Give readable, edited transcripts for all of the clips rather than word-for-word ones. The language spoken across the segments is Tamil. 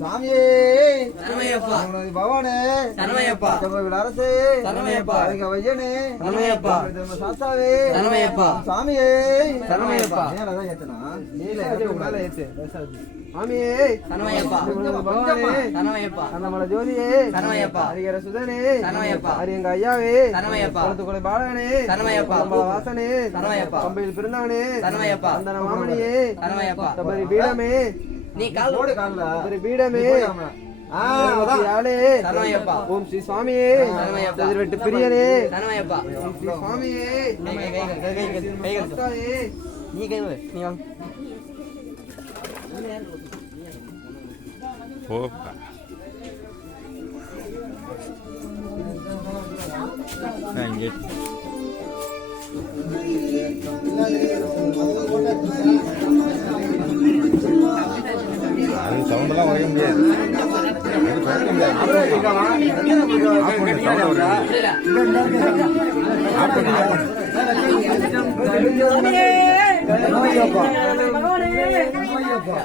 சாமியே சரணமையப்பா பவானே சரணமையப்பா அரசே சரணமையப்பா எங்க வையனே சரணமையப்பா சாஸ்தாவே சரணமையப்பா சாமியே சரணமையப்பா நேரா ஏத்துனா நீல மேல ஏத்து சாமியே சரணமையப்பா பவானே சரணமையப்பா நம்மள ஜோதியே சரணமையப்பா ஹரிஹர சுதனே சரணமையப்பா ஹரியங்க ஐயாவே சரணமையப்பா கொலை பாலனே சரணமையப்பா நம்மள வாசனே சரணமையப்பா கம்பையில் பிறந்தானே சரணமையப்பா அந்த மாமணியே சரணமையப்பா தபரி பீடமே நீ கால் ஓடு கால்ல ஒரு பீடமே யாலே சரணமையப்பா ஓம் ஸ்ரீ சுவாமியே சரணமையப்பா திருவெட்டு பிரியனே சரணமையப்பா ஓம் ஸ்ரீ சுவாமியே கை நீ கை நீ வாங்க ஓ இங்கே அது சவுண்டெல்லாம் வரைய முடியாது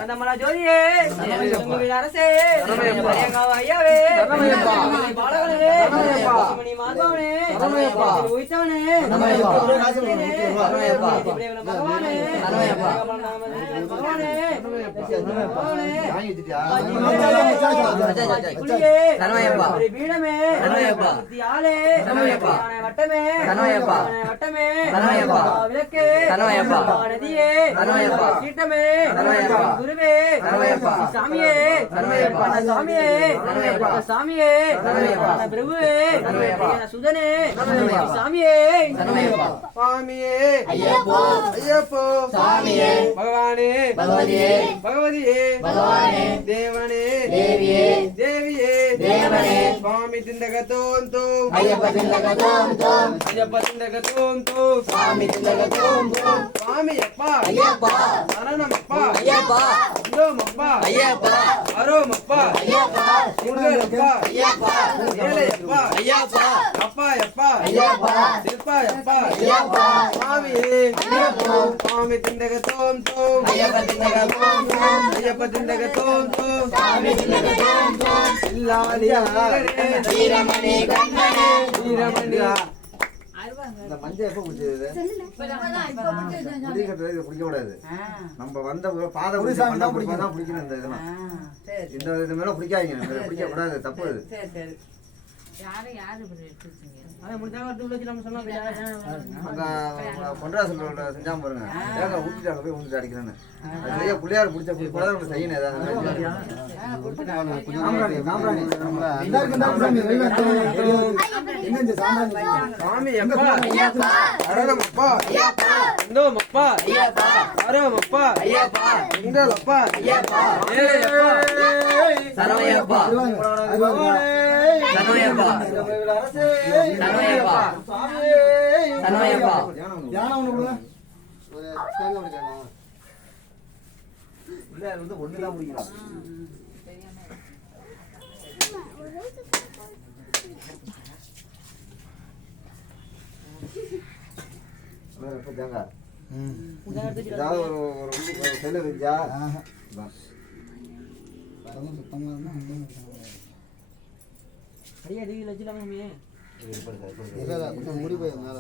நம்மள ஜோதியே அரசே ஐயாவே பாலகனே மாதவனே உயிர்த்தவனே பகவானே பீடமே வட்டமே வட்டமே விளக்கே நதியே கீட்டமே குருவே சாமியே சாமியே சாமியே பிரபுவே சுதனே சாமியே சுவாமியே ஐயப்போ சாமியே பகவானே பகவதியே பகவதியே பகவானே தேவனே தேவியே தேவியே தேவனே சுவாமி திண்டகத்தோம் தோம் ஐயப்ப திண்டகத்தோம் தோம் ஐயப்ப திண்டகத்தோம் தோம் சுவாமி திண்டகத்தோம் தோம் சுவாமி அப்பா ஐயப்பா சரணமப்பா ஐயப்பா ஓமப்பா ஐயப்பா அரோமப்பா ஐயப்பா முருகனப்பா ஐயப்பா ஏலையப்பா ஐயப்பா அப்பா அப்பா ஐயப்பா சிற்பா அப்பா ஐயப்பா சுவாமியே ஐயப்பா சுவாமி திண்டகத்தோம் தோம் ஐயப்ப திண்டகத்தோம் தோம் ஐயப்ப திண்டகத்தோம் தோம் சுவாமி திண்டகத்தோம் தோம் இல்லாலியா வீரமணி கண்ணனே வீரமணி இந்த மஞ்சள் எப்ப குடிச்சது குடிக்க கூடாது நம்ம வந்த பாதை குடிக்கணும் இந்த இதெல்லாம் இந்த இது மேல குடிக்காதீங்க குடிக்க கூடாது தப்பு பொன்ராசன் செஞ்சாம பாருங்க தேங்காய் ஊட்டிட்டாங்க போய் ஊட்டிட்டு அடிக்கிறேன்னு நிறைய பிள்ளையார் பிடிச்ச பிடிக்கூடாது நம்ம செய்யணும் சாமி எப்பா அரணமப்பா இந்தோமப்பா அரோமப்பா இந்தலப்பா சரவையப்பா சரவையப்பா சரவையப்பா சரவையப்பா தியானம் வந்து ஒண்ணுதான் முடிக்கலாம் ஏதாவது ஒரு செல்லு இருந்துச்சா சுத்தமா முடி போய் மேல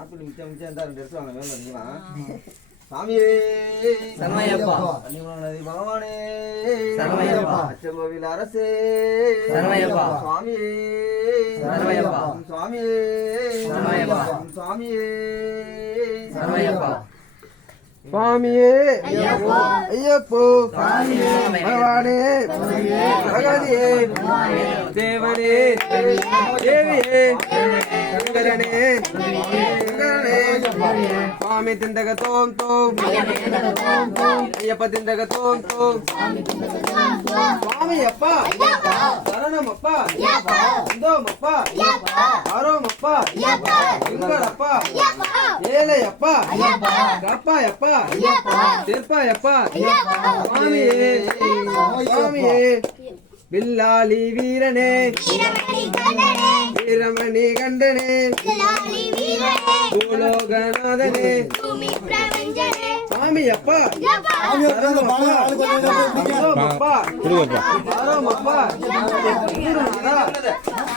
ஆப்பிள் மிச்சம் இருந்தா 2 எடுத்து வாங்க வேலை இருந்தீங்களா சாமியே சரணமையப்பா பகவானே சரணமையப்பா அச்சகோவில் அரசே சரணமையப்பா சுவாமியே சரணமையப்பா சுவாமியே சரணமையப்பா சுவாமியே சரணமையப்பா சுவாமியே ஐயப்போ பகவானே பகவதியே தேவனே தேவியே சங்கரனே சங்கரனே சுவாமி திண்டக தோம் தோம் ஐயப்ப திண்டக தோம் தோம் சுவாமி அப்பா சரணம் அப்பா வந்தோம் அப்பா ஆரோம் அப்பா எங்கடப்பா ஏழையப்பா கப்பாயப்பா திருப்பாயப்பா சுவாமியே சுவாமியே வில்லாளி வீரனே வீரமணி கண்டனே பூலோகநாதனே சுவாமி அப்பா அப்பா ஆரோமப்பா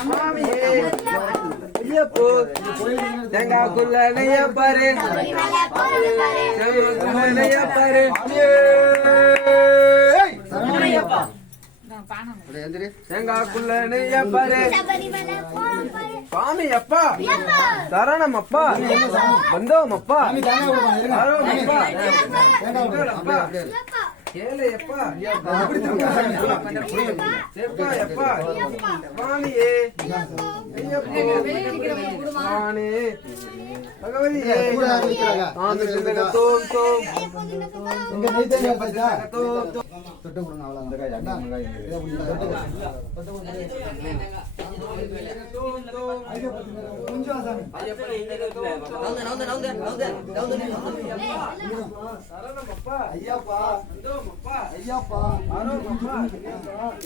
சுவாமியே ஐயப்போ தேங்காய்க்குள்ள நெய்ய பாரு நெய்ய பாரு தேங்காய்க்குள்ள நெய்ய பாரு சுவாமி அப்பா சரணம் அப்பா வந்தோம் அப்பா அப்பா ஏழையப்பா செப்பாயப்பா சுவாமியே சுவாமி பகவதியே ஆந்து தோம் தோம் தொட்டு கொடுங்க அவ்வளோ அந்த காய் ஐயப்பா ஐயப்பா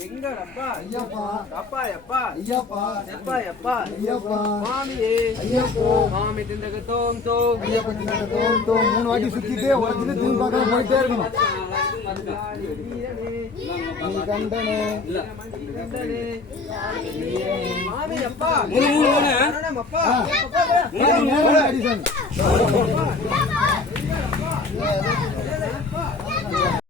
எங்கடப்பா ஐயப்பா அப்பாயப்பா ஐயப்பா செப்பாயப்பா ஐயப்பா சுவாமியே ஐயப்போ சுவாமி திண்டக தோம் தோம் ஐயப்பா திண்டக தோம் தோம் 3 வாட்டி சுத்திட்டு உடனே திரும்பி பார்க்காம போயிட்டே இருக்கணும் கண்டனே சுவாமி அப்பா சரணம் அப்பா அடிசன்